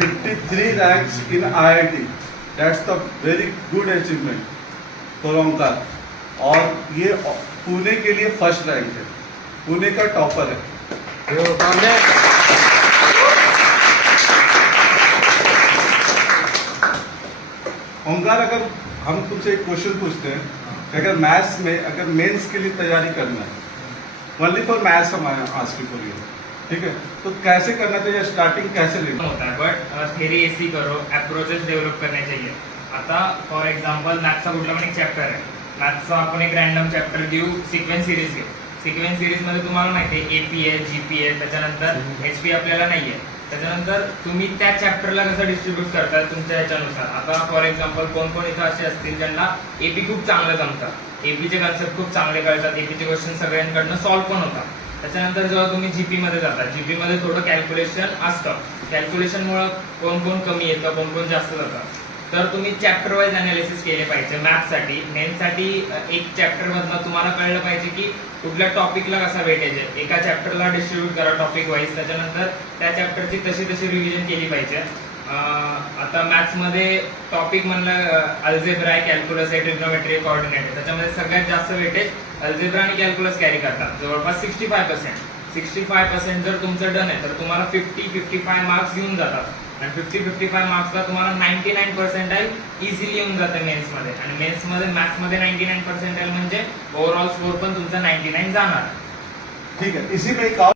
53 ranks in IIT. That's the very good achievement for Omkar. और ये पुणे के लिए फर्स्ट रैंक है, पुणे का टॉपर है. ओंकार, अगर हम तुमसे एक क्वेश्चन पूछते हैं कि अगर मैथ्स में अगर मेंस के लिए तैयारी करना है, ओनली फॉर मैथ्स हम आस्किंग फॉर यू, ठीक है, तो कैसे करना चाहिए, स्टार्टिंग कैसे लेना होता है. बट थेरी ऐसी करो, अप्रोचेस डेव्हलप करणे चाहिए. आता फॉर एक्झाम्पल मॅथ्सचा कुठला पण एक चॅप्टर आहे, मॅथ्सचा आपण एक रॅन्डम चॅप्टर घेऊ, सिक्वेन्स सिरीज घेऊ. सिक्वेन्स सिरीज मध्ये तुम्हाला माहिती आहे एपी आहे, जीपी आहे, त्याच्यानंतर एचपी आपल्याला नाहीये. त्याच्यानंतर तुम्ही त्या चॅप्टरला कसं डिस्ट्रीब्यूट करताय तुमच्या ह्याच्यानुसार. आता फॉर एक्झाम्पल कोण कोण इथं असे असतील ज्यांना एपी खूप चांगलं जमतं, एपीचे कन्सेप्ट खूप चांगले कळतात, एपीचे क्वेश्चन सगळ्यांकडनं सॉल्व्ह पण होतात. त्याच्यानंतर जेव्हा तुम्ही जीपी मध्ये जाता, जीपी मध्ये थोडं कॅल्क्युलेशन असतं, कॅल्क्युलेशनमुळे कोण कोण कमी येतं, कोण कोण जास्त जातं. तर तुम्ही चॅप्टर वाईज अनालिसिस केले पाहिजे. मॅथ्ससाठी मेन्ससाठी एक चॅप्टर मधनं तुम्हाला कळलं पाहिजे की कुठल्या टॉपिकला कसा वेटेज आहे, एका चॅप्टरला डिस्ट्रीब्यूट करा टॉपिक वाईज. त्याच्यानंतर त्या चॅप्टरची तशी तशी रिव्हिजन केली पाहिजे. आता मॅथ्समध्ये टॉपिक म्हणलं अल्जेब्रा आहे, कॅल्क्युलस आहे, ट्रिग्नोमेट्री, कोऑर्डिनेट आहे. त्याच्यामध्ये सगळ्यात जास्त वेटेज अल्जेब्रा आणि कॅल्क्युलस कॅरी करतात, जवळपास 65%. 65% जर तुमचं डन आहे तर तुम्हाला 50-55 मार्क्स येऊन जातात. आणि 50-55 मार्क्सला तुम्हाला 99% इझिली येऊन जाते मेन्समध्ये. आणि मेन्समध्ये मॅथ्समध्ये 99% म्हणजे ओव्हरऑल स्कोर पण तुमचा 99 जाणार. ठीक है. इसी में एक और